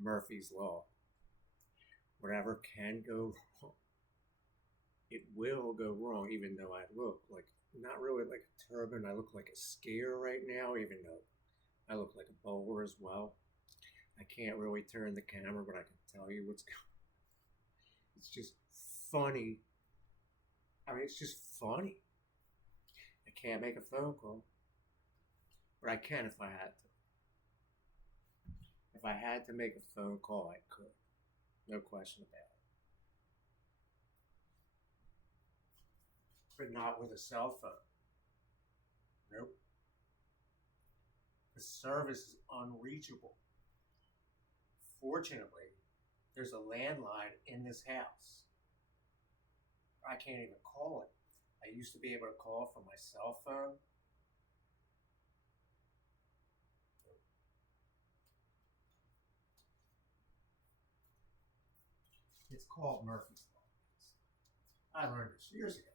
Murphy's Law. Whatever can go wrong, it will go wrong, even though I look like not really like a turban. I look like a skier right now, even though I look like a bowler as well. I can't really turn the camera, but I can tell you what's going on. It's just funny. I mean, it's just funny. I can't make a phone call, but I can if I had to. If I had to make a phone call, I could. No question about it. But not with a cell phone. Nope. The service is unreachable. Fortunately, there's a landline in this house. I can't even call it. I used to be able to call from my cell phone. It's called Murphy's Law. I learned this years ago.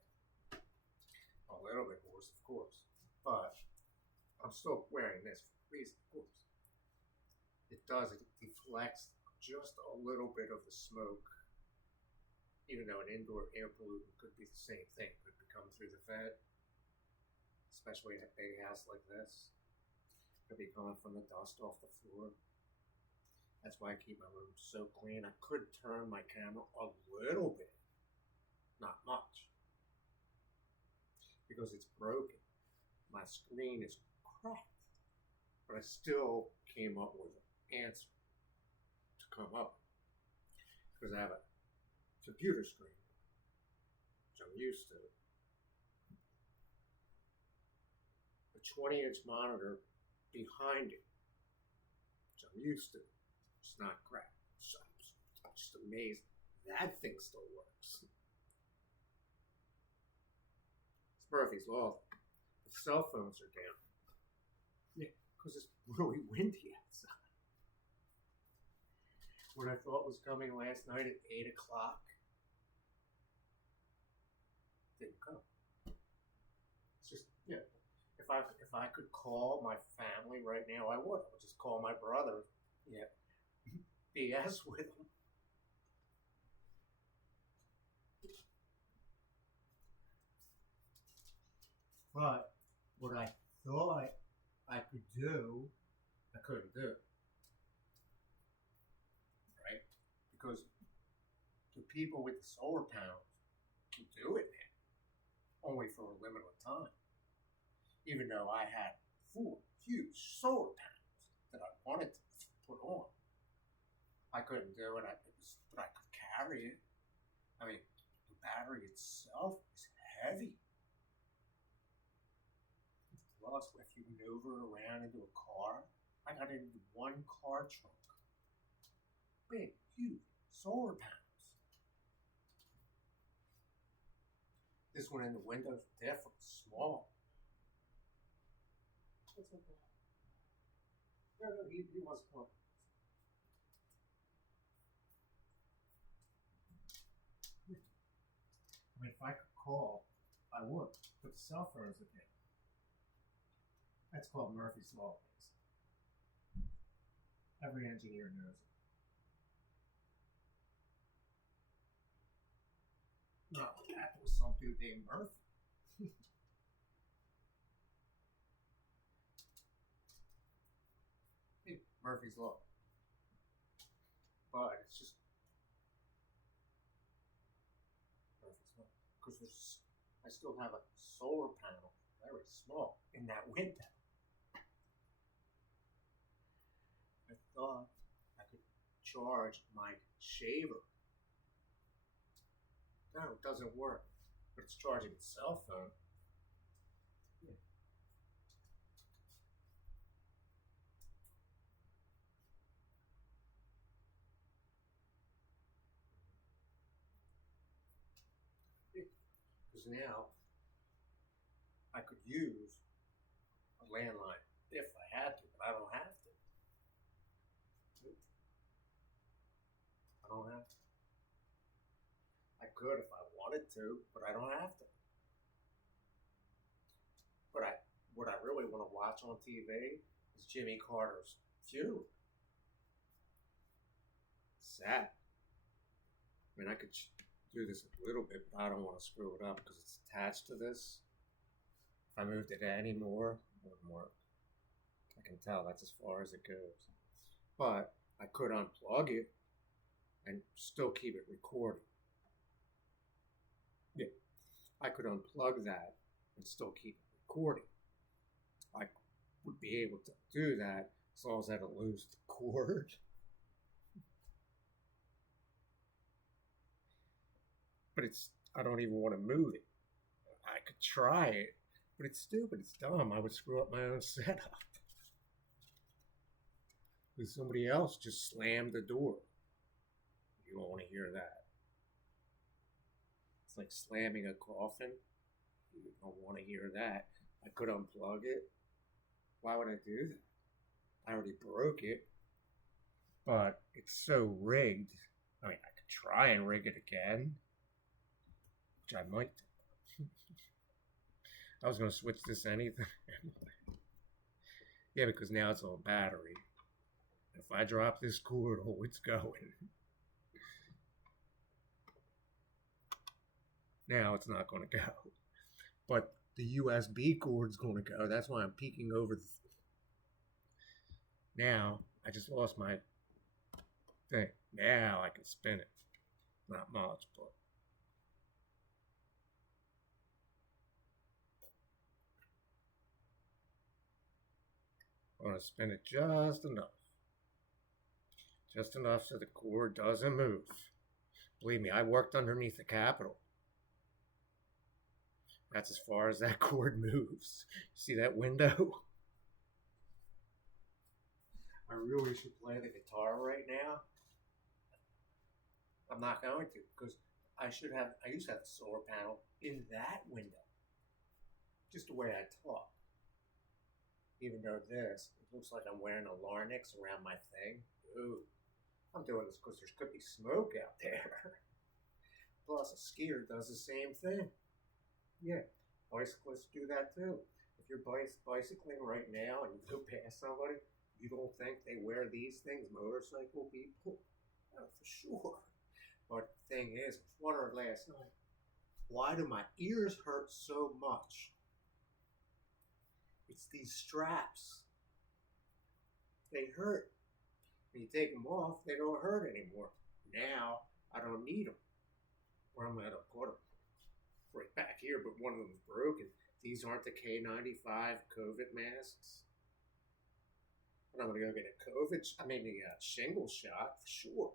A little bit worse, of course. But I'm still wearing this for a reason, of course. It deflects just a little bit of the smoke, even though an indoor air pollutant could be the same thing. It could come through the vent, especially in a big house like this. It could be coming from the dust off the floor. That's why I keep my room so clean. I could turn my camera a little bit, not much, because it's broken. My screen is cracked, but I still came up with an answer to come up because I have a computer screen, which I'm used to. A 20-inch monitor behind it, which I'm used to. It's not cracked. So I'm just amazed that thing still works. It's Murphy's Law. The cell phones are down. Yeah, because it's really windy outside. What I thought was coming last night at 8 o'clock didn't come. It's just, yeah. If I could call my family right now, I would. I would just call my brother. Yeah. BS with him. But what I thought I could do, I couldn't do. Right? Because the people with the solar panels can do it now, only for a limited time. Even though I had 4 huge solar panels that I wanted to put on. I couldn't do it, but I could carry it. I mean, the battery itself is heavy. Plus, if you maneuver around into a car, I got into one car trunk. Big, huge solar panels. This one in the window's different, small. What's up there? No, he wasn't coming. I mean, if I could call, I would. But the cell phones are down. That's called Murphy's Law, please. Every engineer knows it. No, that was some dude named Murphy. Hey, Murphy's Law. But it's just Murphy's Law. Because I still have a solar panel, very small, in that window. I thought I could charge my shaver. No, it doesn't work. But it's charging its cell phone. Yeah. Because now I could use a landline if I had to, but I don't have to. I don't have to. I could if I wanted to, but I don't have to. But what I really want to watch on TV is Jimmy Carter's funeral. sad. I mean, I could do this a little bit, but I don't want to screw it up because it's attached to this. If I moved it any more, it wouldn't work. I can tell that's as far as it goes. But I could unplug it and still keep it recording. Yeah, I could unplug that and still keep it recording. I would be able to do that as long as I don't lose the cord. But I don't even want to move it. I could try it, but it's stupid, it's dumb. I would screw up my own setup. If somebody else just slammed the door, you don't want to hear that. It's like slamming a coffin. You don't want to hear that. I could unplug it. Why would I do that? I already broke it. But it's so rigged. I mean, I could try and rig it again, which I might do. I was going to switch this anything. Yeah, because now it's on battery. If I drop this cord, oh, it's going. Now it's not going to go. But the USB cord's going to go. That's why I'm peeking over the... Now, I just lost my thing. Now I can spin it. Not much, but... I'm going to spin it just enough. Just enough so the cord doesn't move. Believe me, I worked underneath the Capitol. That's as far as that cord moves. See that window? I really should play the guitar right now. I'm not going to, because I used to have a solar panel in that window. Just the way I talk. Even though this, it looks like I'm wearing a larynx around my thing. Ooh. I'm doing this because there could be smoke out there. Plus, a skier does the same thing. Yeah, bicyclists do that too. If you're bicycling right now and you go past somebody, you don't think they wear these things, motorcycle people? Oh, for sure. But the thing is, I was wondering last night, why do my ears hurt so much? It's these straps. They hurt. When you take them off, they don't hurt anymore. Now, I don't need them. Or I'm going to put them right back here, but one of them's broken. These aren't the K95 COVID masks. But I'm going to go get a shingle shot for sure.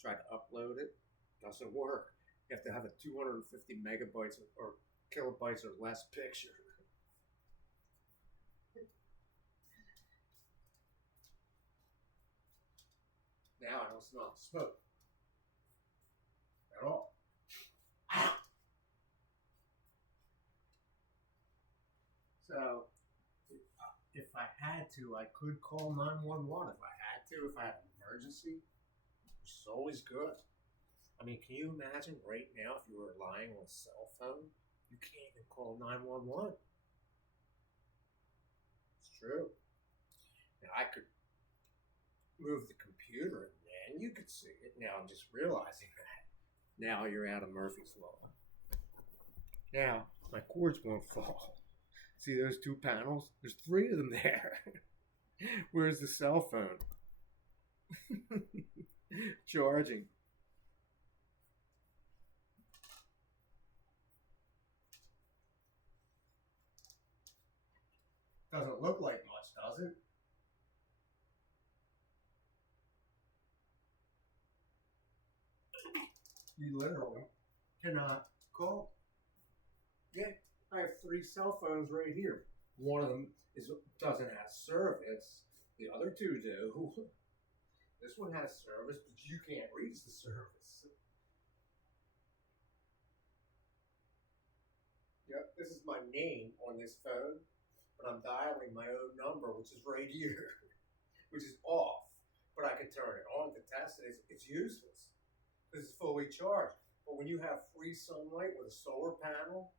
Try to upload it. Doesn't work. You have to have a 250 megabytes or kilobytes or less picture. Now I don't smell the smoke at all. So, if I had to, I could call 911 if I had to, if I had an emergency, which is always good. I mean, can you imagine right now if you were relying on a cell phone? You can't even call 911. It's true. Now, I could move the computer and then you could see it. Now I'm just realizing that. Now you're out of Murphy's Law. Now, my cords won't fall. See those two panels? There's 3 of them there. Where's the cell phone? Charging. Doesn't look like much, does it? You literally cannot call. Yeah, I have 3 cell phones right here. One of them doesn't have service. The other 2 do. This one has service, but you can't reach the service. Yep, this is my name on this phone, but I'm dialing my own number, which is right here, which is off. But I can turn it on to test it. It's useless because it's fully charged. But when you have free sunlight with a solar panel,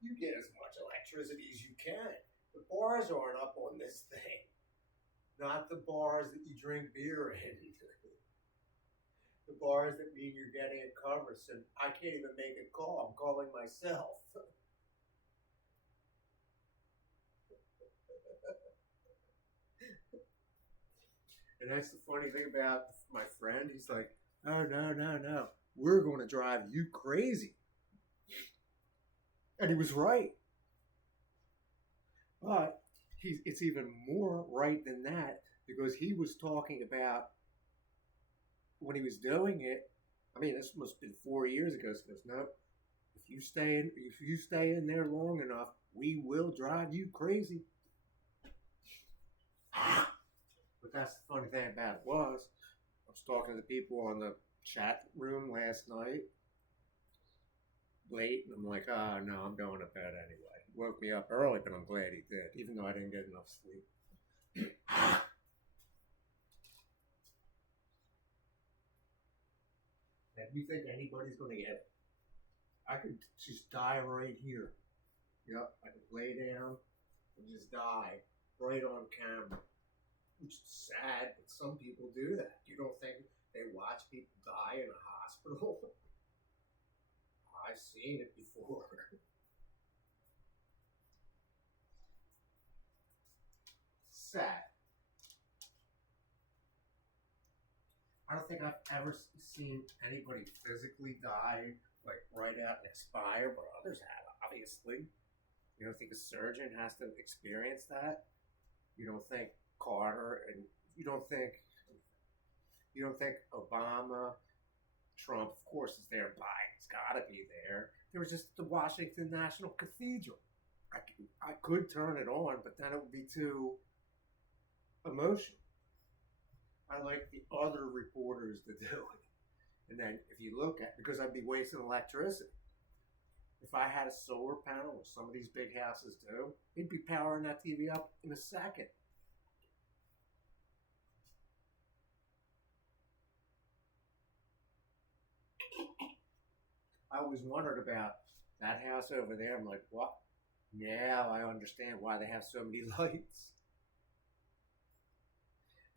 you get as much electricity as you can. The bars aren't up on this thing. Not the bars that you drink beer in. The bars that mean you're getting it covered. So I can't even make a call. I'm calling myself. And that's the funny thing about my friend. He's like, oh, no, no, no. We're going to drive you crazy. And he was right. But it's even more right than that, because he was talking about when he was doing it. I mean, this must have been 4 years ago. So he goes, no, if you stay in there long enough, we will drive you crazy. But that's the funny thing about it was, I was talking to people on the chat room last night, late, and I'm like, oh no, I'm going to bed anyway. Woke me up early, but I'm glad he did, even though I didn't get enough sleep. And you think anybody's going to get it? I could just die right here. Yep, I could lay down and just die right on camera. Which is sad, but some people do that. You don't think they watch people die in a hospital? I've seen it before. Sad. I don't think I've ever seen anybody physically die, like right out and expire, but others have, obviously. You don't think a surgeon has to experience that? You don't think Carter, and you don't think Obama, Trump, of course, is there. Biden's got to be there. There was just the Washington National Cathedral. I could turn it on, but then it would be too emotional. I like the other reporters to do it. And then if you look at, because I'd be wasting electricity. If I had a solar panel, which some of these big houses do, it'd be powering that TV up in a second. I always wondered about that house over there. I'm like, what? Now I understand why they have so many lights.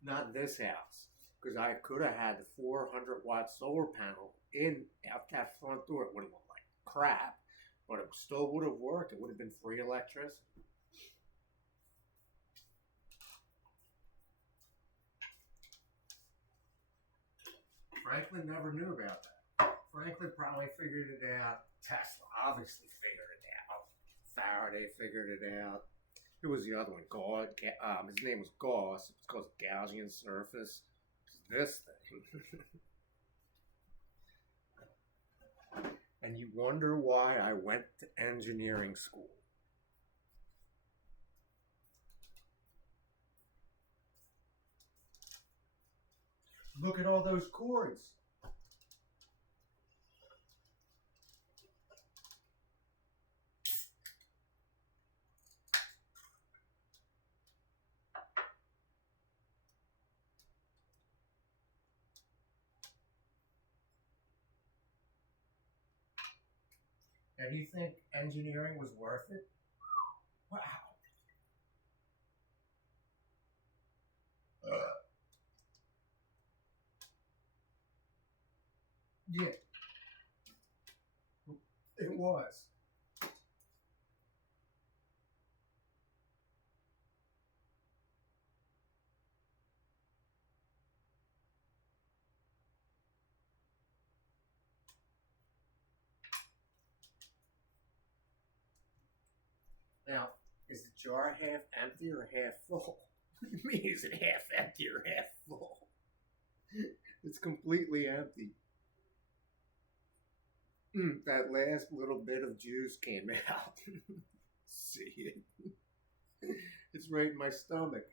Not this house, because I could have had the 400-watt solar panel in out that front door. It would have looked like crap, but it still would have worked. It would have been free electricity. Franklin never knew about that. Franklin probably figured it out. Tesla obviously figured it out. Faraday figured it out. Who was the other one? His name was Gauss. It's called Gaussian surface. This thing. And you wonder why I went to engineering school. Look at all those cords. And you think engineering was worth it? Wow. Yeah. It was. Now, is the jar half empty or half full? What do you mean, is it half empty or half full? It's completely empty. That last little bit of juice came out. See it? It's right in my stomach.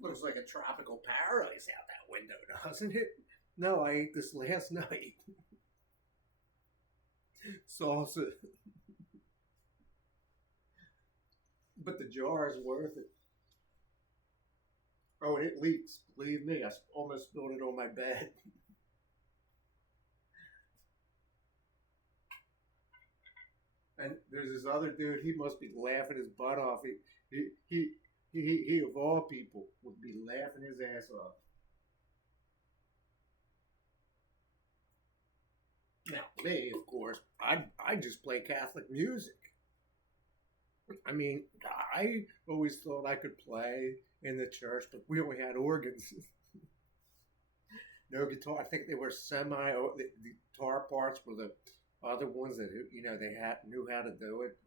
Looks like a tropical paradise out that window, doesn't it? No, I ate this last night. Salsa. but the jar is worth it. Oh, and it leaks. Believe me, I almost spilled it on my bed. And there's this other dude. He must be laughing his butt off. He of all people would be laughing his ass off. Now, me, of course, I just play Catholic music. I mean, I always thought I could play in the church, but we only had organs. No guitar. I think they were the guitar parts were the other ones that they knew how to do it.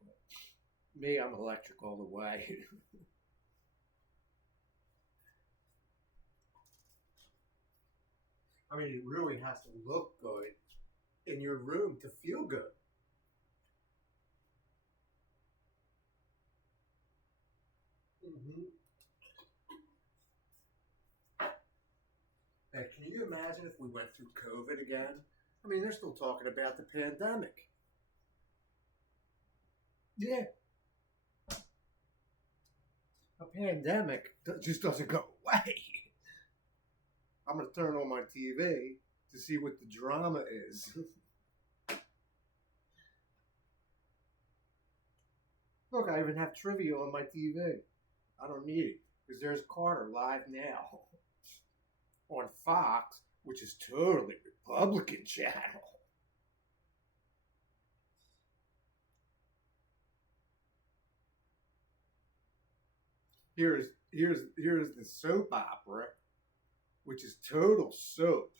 Me, I'm electric all the way. I mean, it really has to look good in your room to feel good. Mm-hmm. And can you imagine if we went through COVID again? I mean, they're still talking about the pandemic. Yeah, a pandemic just doesn't go away. I'm going to turn on my TV to see what the drama is. Look, I even have trivia on my TV. I don't need it because there's Carter live now on Fox, which is totally Republican channel. Here's the soap opera, which is total soap.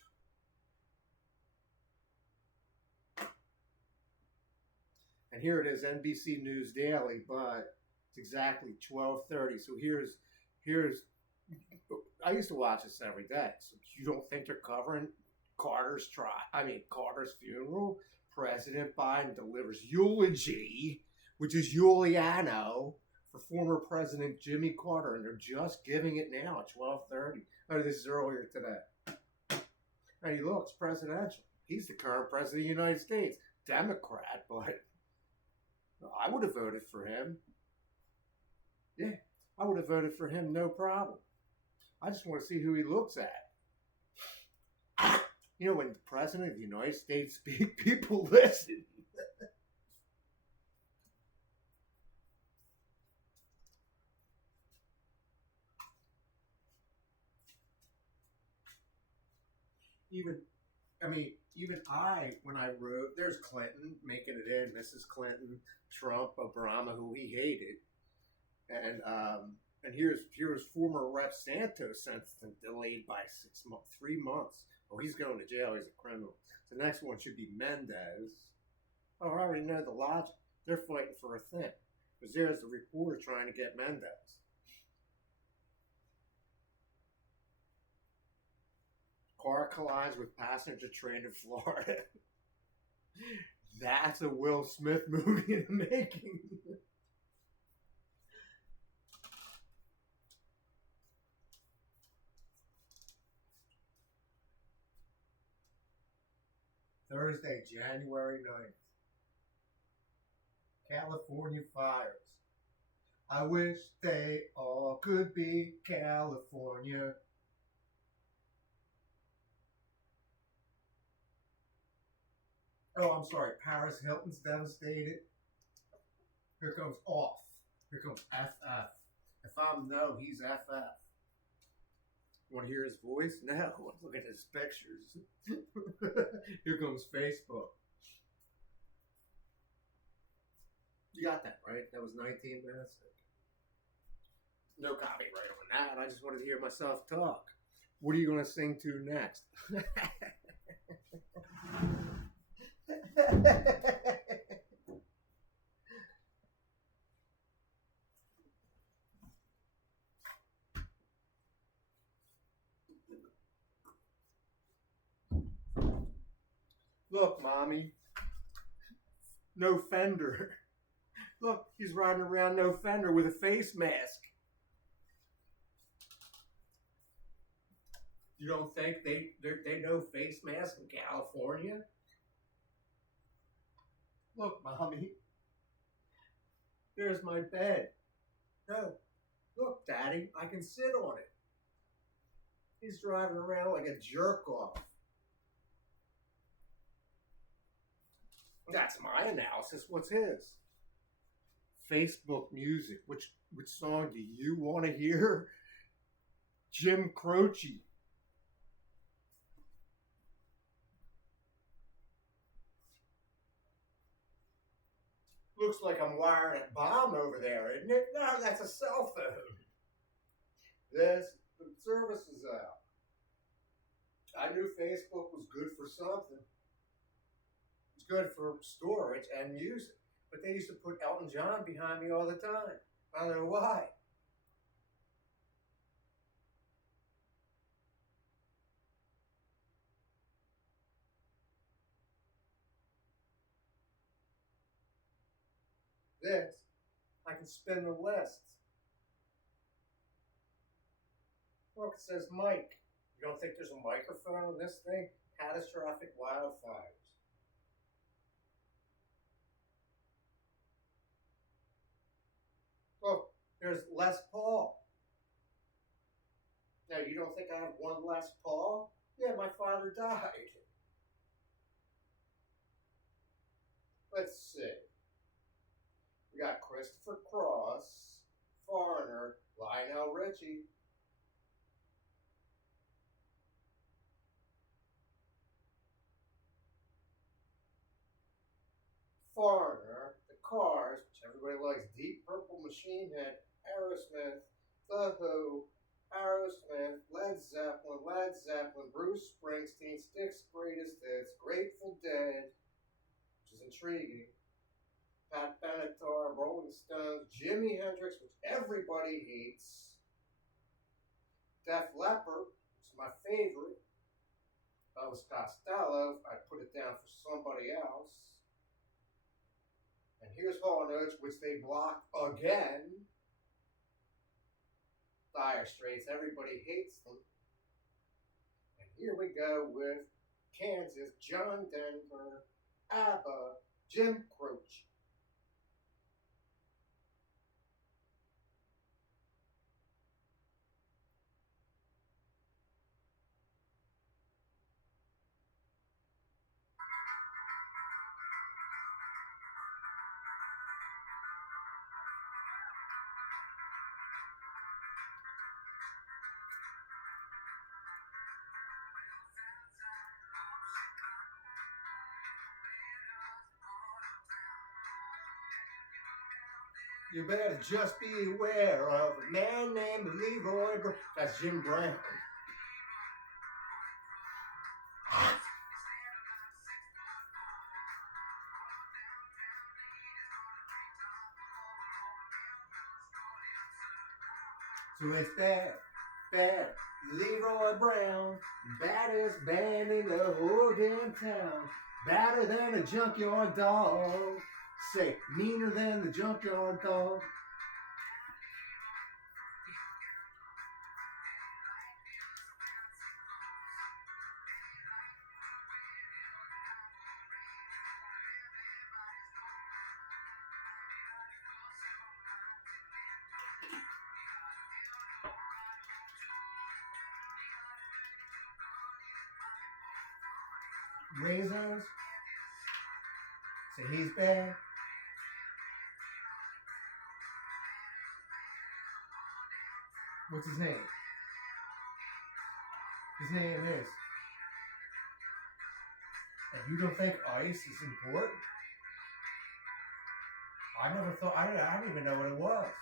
And here it is, NBC News Daily, but it's exactly 12:30. So here's I used to watch this every day. So you don't think they're covering Carter's funeral? President Biden delivers eulogy, which is Giuliano, for former President Jimmy Carter, and they're just giving it now at 12:30. Oh, this is earlier today. And he looks presidential. He's the current president of the United States, Democrat, but I would have voted for him. Yeah, I would have voted for him, no problem. I just want to see who he looks at. When the president of the United States speaks, people listen. When I wrote, there's Clinton making it in, Mrs. Clinton, Trump, Obama, who he hated, and here's former Rep Santos sentenced and delayed by 3 months. Oh, he's going to jail. He's a criminal. The next one should be Mendez. Oh, I already know the logic. They're fighting for a thing. Because there's the reporter trying to get Mendez. Car collides with passenger train in Florida. That's a Will Smith movie in the making. Thursday, January 9th. California fires. I wish they all could be California. Oh, I'm sorry. Paris Hilton's devastated. Here comes off. Here comes FF. If I'm no, he's FF. Want to hear his voice? No. Look at his pictures. Here comes Facebook. You got that, right? That was 19 minutes. No copyright on that. I just wanted to hear myself talk. What are you going to sing to next? Look, Mommy. No fender. Look, he's riding around no fender with a face mask. You don't think they know face masks in California? Look, Mommy. There's my bed. Daddy. I can sit on it. He's driving around like a jerk off. That's my analysis. What's his? Facebook Music. Which song do you want to hear? Jim Croce. Looks like I'm wiring a bomb over there, isn't it? No, that's a cell phone. The service is out. I knew Facebook was good for something. It's good for storage and music. But they used to put Elton John behind me all the time. I don't know why. This, I can spin the list. Look, it says mic. You don't think there's a microphone on this thing? Catastrophic wildfires. Look, there's Les Paul. Now, you don't think I have one Les Paul? Yeah, my father died. Let's see. We got Christopher Cross, Foreigner, Lionel Richie. Foreigner, The Cars, which everybody likes, Deep Purple, Machine Head, Aerosmith, The Who, Aerosmith, Led Zeppelin, Bruce Springsteen, Styx Greatest Hits, Grateful Dead, which is intriguing, Pat Benatar, Rolling Stones, Jimi Hendrix, which everybody hates, Def Leppard, which is my favorite, Elvis Costello, I put it down for somebody else, and here's Hall & Oates, which they blocked again, Dire Straits, everybody hates them, and here we go with Kansas, John Denver, ABBA, Jim Croce. You better just be aware of a man named Leroy Brown. That's Jim Brown. So it's bad, Leroy Brown, baddest band in the whole damn town, badder than a junkyard dog, say meaner than the junkyard dog. Razors, say he's bad. What's his name? His name is. And you don't think ice is important? I never thought, I didn't even know what it was.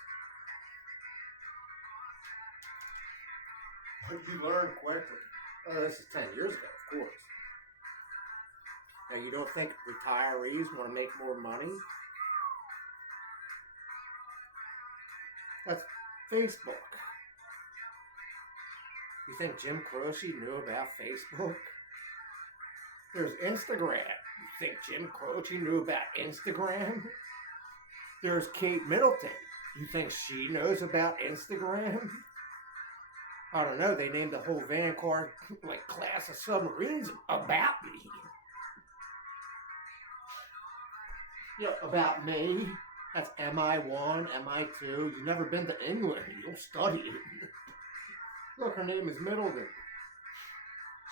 But you learn quickly. Oh, this is 10 years ago, of course. Now, you don't think retirees want to make more money? That's Facebook. You think Jim Croce knew about Facebook? There's Instagram. You think Jim Croce knew about Instagram? There's Kate Middleton. You think she knows about Instagram? I don't know. They named the whole Vanguard like class of submarines about me. Yeah, about me. That's MI1, MI2. You've never been to England. You'll study it. Look, her name is Middleton.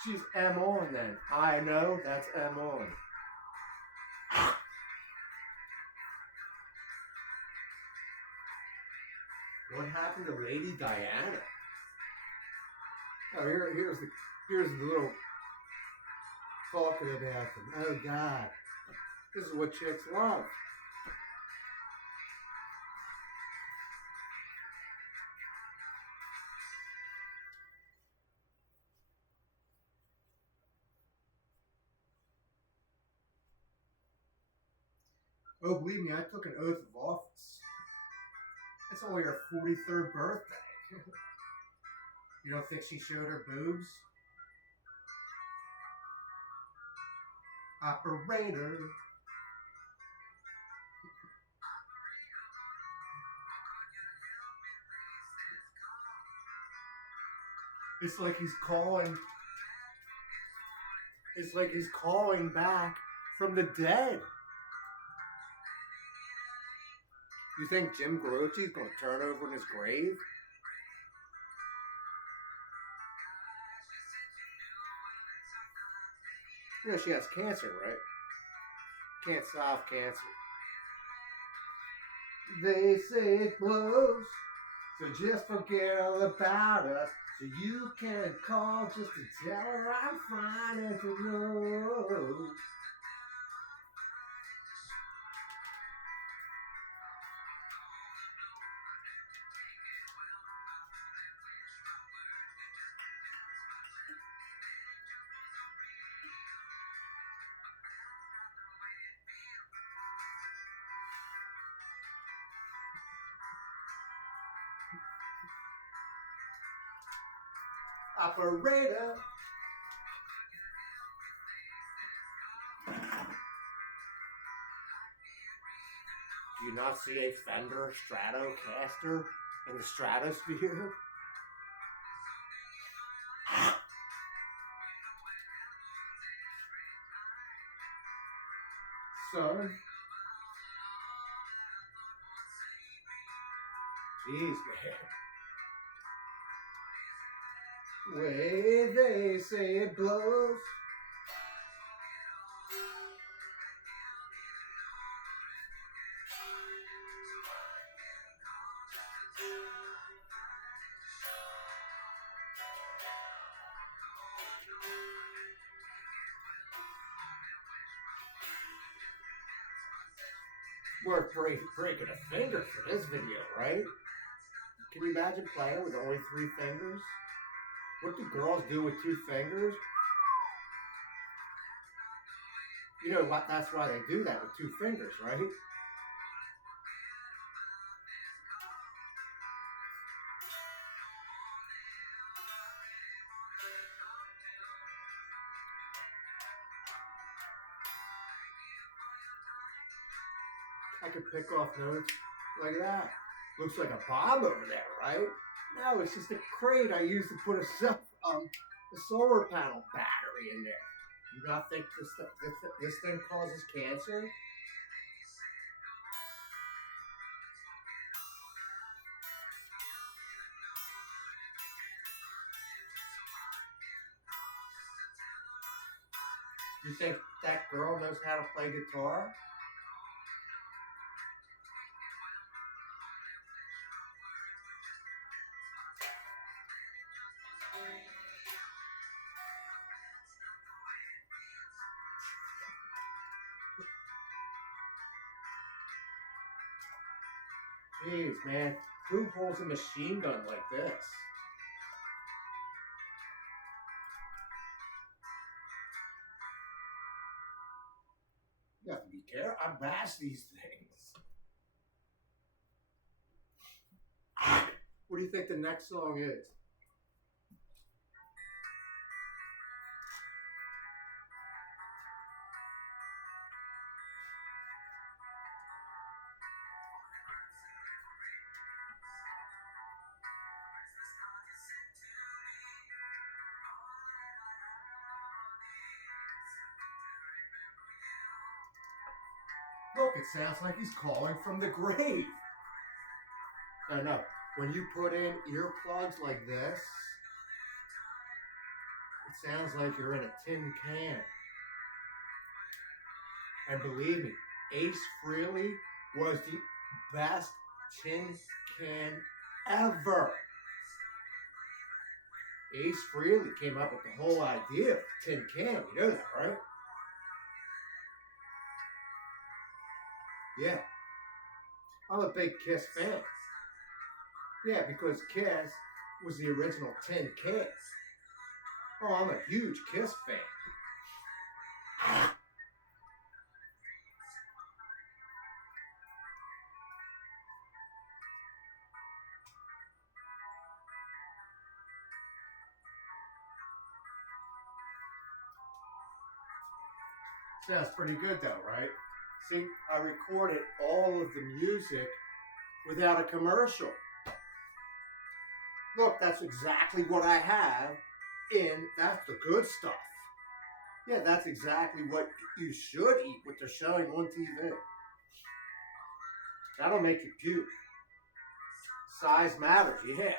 She's M on then. I know, that's M on. What happened to Lady Diana? Oh, here's the little talking about them. Oh God, this is what chicks love. Oh, believe me, I took an oath of office. It's only her 43rd birthday. You don't think she showed her boobs? Operator. It's like he's calling. It's like he's calling back from the dead. You think Jim Croce's going to turn over in his grave? Yeah, she has cancer, right? Can't solve cancer. They say it blows, so just forget all about us. So you can call just to tell her I'm fine and to know. Operator. Do you not see a Fender Stratocaster in the stratosphere? Son. Jeez, man. Way they say it blows. Worth breaking a finger for this video, right? Can you imagine playing with only 3 fingers? What do girls do with 2 fingers? You know what? That's why they do that with 2 fingers, right? I could pick off notes like that. Looks like a bomb over there, right? No, it's just a crate I used to put a solar panel battery in there. You not think this thing causes cancer? You think that girl knows how to play guitar? Jeez, man. Who holds a machine gun like this? You have to be careful. I bash these things. What do you think the next song is? Look, it sounds like he's calling from the grave. No. When you put in earplugs like this, it sounds like you're in a tin can. And believe me, Ace Frehley was the best tin can ever. Ace Frehley came up with the whole idea of the tin can. You know that, right? Yeah. I'm a big Kiss fan. Yeah, because Kiss was the original Tin Kiss. Oh, I'm a huge Kiss fan. Sounds pretty good though, right? See, I recorded all of the music without a commercial. Look, that's exactly what I have that's the good stuff. Yeah, that's exactly what you should eat, what they're showing on TV. That'll make you puke. Size matters, yeah.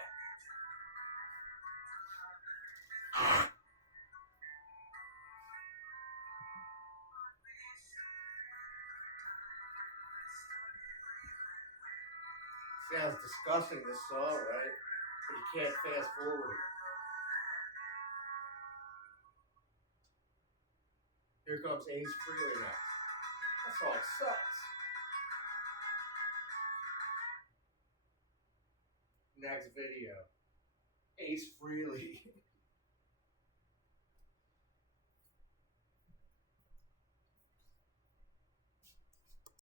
Sounds disgusting, this song, right? But you can't fast forward. Here comes Ace Frehley now. That song sucks. Next video. Ace Frehley